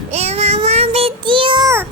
मैं मामा बेटी हूँ।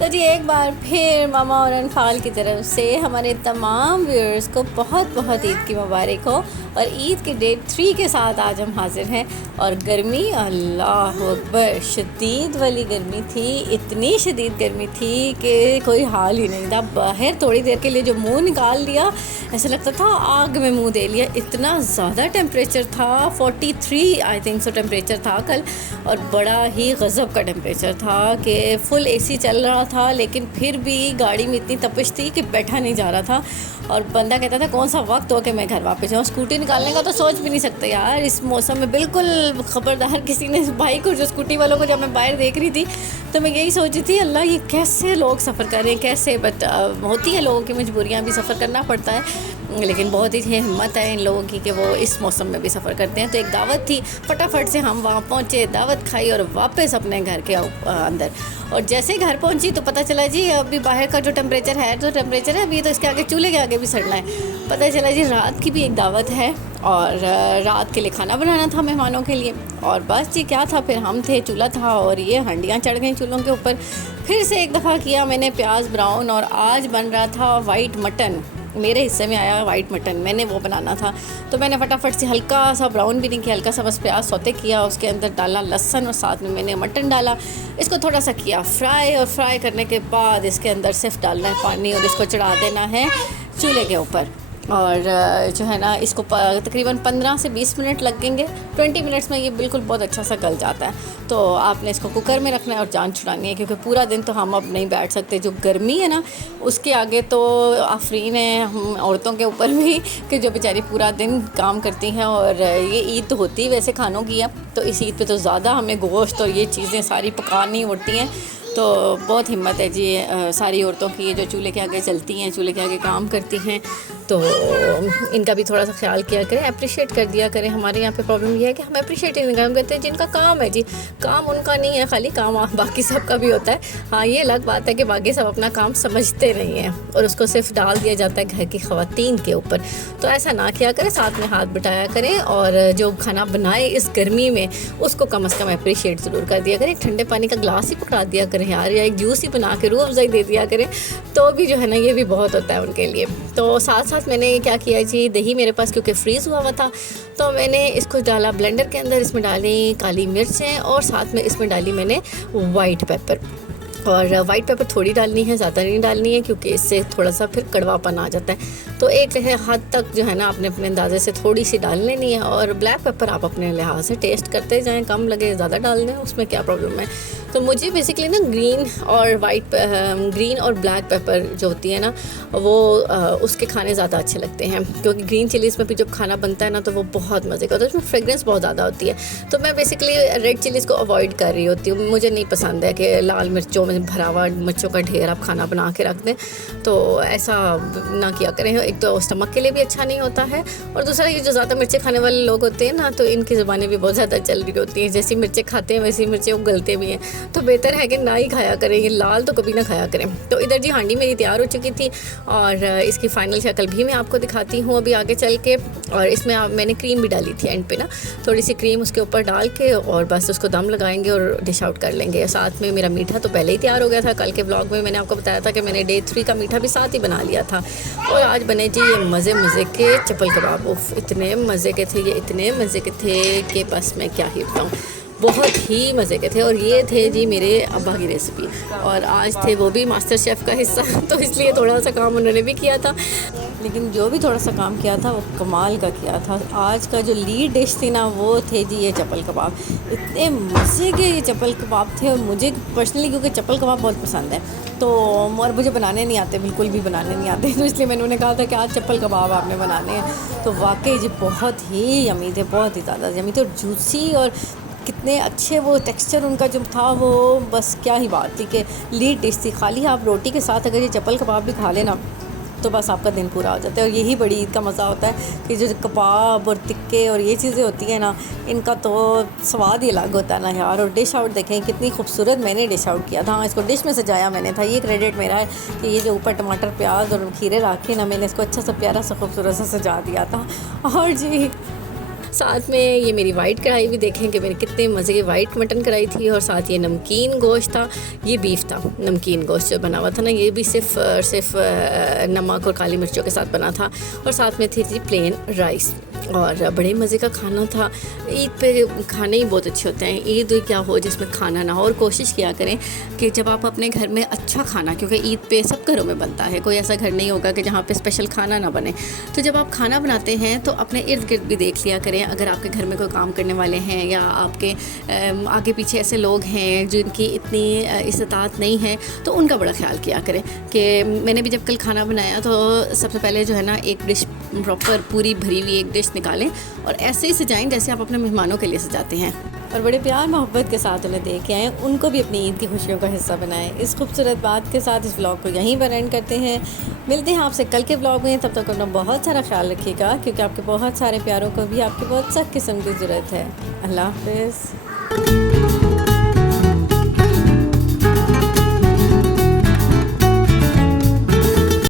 तो जी एक बार फिर मामा और अनफाल की तरफ से हमारे तमाम व्यूअर्स को बहुत बहुत ईद की मुबारक हो। और ईद के डे 3 के साथ आज हम हाजिर हैं। और गर्मी अल्लाह अकबर शदीद वाली गर्मी थी, इतनी शदीद गर्मी थी कि कोई हाल ही नहीं था। बाहर थोड़ी देर के लिए जो मुंह निकाल लिया ऐसा लगता था आग में मुंह दे लिया, इतना ज़्यादा टेम्परेचर था। 43 आई थिंक सो टेम्परेचर था कल, और बड़ा ही गज़ब का टेम्परेचर था कि फुल एसी चल रहा था, लेकिन फिर भी गाड़ी में इतनी तपिश थी कि बैठा नहीं जा रहा था। और बंदा कहता था कौन सा वक्त हो कि मैं घर वापस जाऊँ। स्कूटी निकालने का तो सोच भी नहीं सकते यार इस मौसम में। बिल्कुल ख़बरदार किसी ने भाई को, जो स्कूटी वालों को जब मैं बाहर देख रही थी तो मैं यही सोच रही थी अल्लाह ये कैसे लोग सफ़र कर रहे हैं, कैसे। बट होती है लोगों की मजबूरियाँ, भी सफ़र करना पड़ता है। लेकिन बहुत ही हिम्मत है इन लोगों की कि वो इस मौसम में भी सफ़र करते हैं। तो एक दावत थी, फटाफट से हम वहाँ पहुँचे, दावत खाई और वापस अपने घर के अंदर। और जैसे ही घर पहुँची तो पता चला जी अभी बाहर का जो टेम्परेचर है तो टेम्परेचर है अभी, तो इसके आगे चूल्हे के आगे भी सड़ना है। पता चला जी रात की भी एक दावत है और रात के लिए खाना बनाना था मेहमानों के लिए। और बस जी क्या था, फिर हम थे, चूल्हा था और ये हंडियाँ चढ़ गई चूल्हों के ऊपर। फिर से एक दफ़ा किया मैंने प्याज ब्राउन, और आज बन रहा था वाइट मटन। मेरे हिस्से में आया वाइट मटन, मैंने वो बनाना था। तो मैंने फटाफट से हल्का सा ब्राउन भी नहीं किया, हल्का सा बस प्याज सौते किया, उसके अंदर डाला लहसुन और साथ में मैंने मटन डाला। इसको थोड़ा सा किया फ्राई, और फ्राई करने के बाद इसके अंदर सिर्फ डालना है पानी और इसको चढ़ा देना है चूल्हे के ऊपर। और जो है ना इसको तकरीबन 15 से 20 मिनट लगेंगे। 20 मिनट्स में ये बिल्कुल बहुत अच्छा सा गल जाता है। तो आपने इसको कुकर में रखना है और जान छुड़ानी है, क्योंकि पूरा दिन तो हम अब नहीं बैठ सकते। जो गर्मी है ना उसके आगे तो आफरीन है हम औरतों के ऊपर भी, कि जो बेचारी पूरा दिन काम करती हैं। और ये ईद तो होती है वैसे खानों की है, तो इस ईद पे तो ज़्यादा हमें गोश्त और ये चीज़ें सारी पकानी होती हैं। तो बहुत हिम्मत है जी सारी औरतों की, ये जो चूल्हे के आगे चलती हैं, चूल्हे के आगे काम करती हैं। तो इनका भी थोड़ा सा ख्याल किया करें, अप्रिशिएट कर दिया करें। हमारे यहाँ पे प्रॉब्लम ये है कि हम अप्रिशिएट नहीं काम करते हैं जिनका काम है जी। काम उनका नहीं है खाली, काम बाकी सब का भी होता है। हाँ ये अलग बात है कि बाकी सब अपना काम समझते नहीं हैं और उसको सिर्फ डाल दिया जाता है घर की ख़वातीन के ऊपर। तो ऐसा ना किया करें, साथ में हाथ बटाया करें, और जो खाना बनाए इस गर्मी में उसको कम से कम अप्रिशिएट ज़रूर कर दिया करें। ठंडे पानी का ग्लास ही पकड़ा दिया करें यार, या एक जूस ही बना के रूह अफ़ज़ाई दे दिया करें, तो भी जो है ना ये भी बहुत होता है उनके लिए। तो साथ साथ मैंने क्या किया जी, दही मेरे पास क्योंकि फ्रीज़ हुआ था, तो मैंने इसको डाला ब्लेंडर के अंदर। इसमें डाली काली मिर्चें और साथ में इसमें डाली मैंने वाइट पेपर। और वाइट पेपर थोड़ी डालनी है, ज़्यादा नहीं डालनी है, क्योंकि इससे थोड़ा सा फिर कड़वापन आ जाता है। तो एक हद तक जो है ना आपने अपने अंदाजे से थोड़ी सी डाल लेनी है। और ब्लैक पेपर आप अपने लिहाज से टेस्ट करते जाएं, कम लगे ज़्यादा डाल दें, उसमें क्या प्रॉब्लम है। तो मुझे बेसिकली ना ग्रीन और ब्लैक पेपर जो होती है ना वो उसके खाने ज़्यादा अच्छे लगते हैं, क्योंकि ग्रीन चिलीज़ में भी जब खाना बनता है ना तो वो बहुत मज़े का होता है, उसमें फ्रेगरेंस बहुत ज़्यादा होती है। तो मैं बेसिकली रेड चिलीज़ को अवॉइड कर रही होती हूँ। मुझे नहीं पसंद है कि लाल मिर्चों में भरा हुआ मिर्चों का ढेर आप खाना बना के रख दें, तो ऐसा ना किया करें। एक तो स्टमक के लिए भी अच्छा नहीं होता है, और दूसरा ये जो ज़्यादा मिर्चें खाने वाले लोग होते हैं ना तो इनकी ज़ुबानें भी बहुत ज़्यादा चल रही होती हैं। जैसी मिर्चें खाते हैं वैसी मिर्चें उगलते भी हैं, तो बेहतर है कि ना ही खाया करें, ये लाल तो कभी ना खाया करें। तो इधर जी हांडी मेरी तैयार हो चुकी थी और इसकी फ़ाइनल शक्ल भी मैं आपको दिखाती हूँ अभी आगे चल के। और इसमें मैंने क्रीम भी डाली थी एंड पे ना, थोड़ी सी क्रीम उसके ऊपर डाल के, और बस उसको दम लगाएंगे और डिश आउट कर लेंगे। साथ में मेरा मीठा तो पहले ही तैयार हो गया था। कल के ब्लॉग में मैंने आपको बताया था कि मैंने डे 3 का मीठा भी साथ ही बना लिया था। और आज बने जी ये मज़े के चप्पल कबाब। उफ इतने मज़े के थे ये, इतने मज़े के थे कि बस मैं क्या ही बताऊँ, बहुत ही मज़े के थे। और ये थे जी मेरे अब्बा की रेसिपी, और आज थे वो भी मास्टर शेफ़ का हिस्सा तो इसलिए थोड़ा सा काम उन्होंने भी किया था, लेकिन जो भी थोड़ा सा काम किया था वो कमाल का किया था। आज का जो लीड डिश थी ना वो थे जी ये चप्पल कबाब। इतने मज़े के ये चप्पल कबाब थे, और मुझे पर्सनली क्योंकि चप्पल कबाब बहुत पसंद है, तो और मुझे बनाने नहीं आते, बिल्कुल भी बनाने नहीं आते, तो इसलिए मैंने उन्हें कहा था कि आज चप्पल कबाब आपने बनाने हैं। तो वाकई जी बहुत ही यमी थे, बहुत ही ज़्यादा यमी थे, और जूसी, और कितने अच्छे वो टेक्सचर उनका जो था, वो बस क्या ही बात थी कि लीड डिश थी। खाली आप रोटी के साथ अगर ये चप्पल कबाब भी खा लेना तो बस आपका दिन पूरा हो जाता है। और यही बड़ी ईद का मज़ा होता है कि जो कबाब और टिक्के और ये चीज़ें होती हैं ना, इनका तो स्वाद ही अलग होता है ना यार। और डिश आउट देखें कितनी खूबसूरत मैंने डिश आउट किया था। हाँ इसको डिश में सजाया मैंने था, ये क्रेडिट मेरा है कि ये जो ऊपर टमाटर प्याज और खीरे रखे ना, मैंने इसको अच्छा सा प्यारा सा खूबसूरत सा सजा दिया था। और जी साथ में ये मेरी वाइट कढ़ाई भी देखें कि मैंने कितने मज़े की वाइट मटन कढ़ाई थी, और साथ ये नमकीन गोश्त था, ये बीफ था। नमकीन गोश्त जो बना हुआ था ना, ये भी सिर्फ नमक और काली मिर्चों के साथ बना था, और साथ में थी प्लेन राइस, और बड़े मज़े का खाना था। ईद पे खाने ही बहुत अच्छे होते हैं, ईद क्या हो जिसमें खाना ना हो। और कोशिश किया करें कि जब आप अपने घर में अच्छा खाना, क्योंकि ईद पे सब घरों में बनता है, कोई ऐसा घर नहीं होगा कि जहाँ पे स्पेशल खाना ना बने, तो जब आप खाना बनाते हैं तो अपने इर्द गिर्द भी देख लिया करें। अगर आपके घर में कोई काम करने वाले हैं या आपके आगे पीछे ऐसे लोग हैं जिनकी इतनी इस्तात नहीं है, तो उनका बड़ा ख्याल किया करें। कि मैंने भी जब कल खाना बनाया तो सबसे पहले जो है ना, एक डिश प्रॉपर पूरी भरी हुई एक डिश निकालें और ऐसे ही सजाएं जैसे आप अपने मेहमानों के लिए सजाते हैं, और बड़े प्यार मोहब्बत के साथ उन्हें दे के आएँ, उनको भी अपनी ईद की खुशियों का हिस्सा बनाएं। इस खूबसूरत बात के साथ इस व्लॉग को यहीं पर एंड करते हैं। मिलते हैं आपसे कल के व्लॉग में, तब तक अपना बहुत सारा ख्याल रखिएगा, क्योंकि आपके बहुत सारे प्यारों को भी आपकी बहुत सख्त किस्म की ज़रूरत है। अल्लाह हाफ़िज़।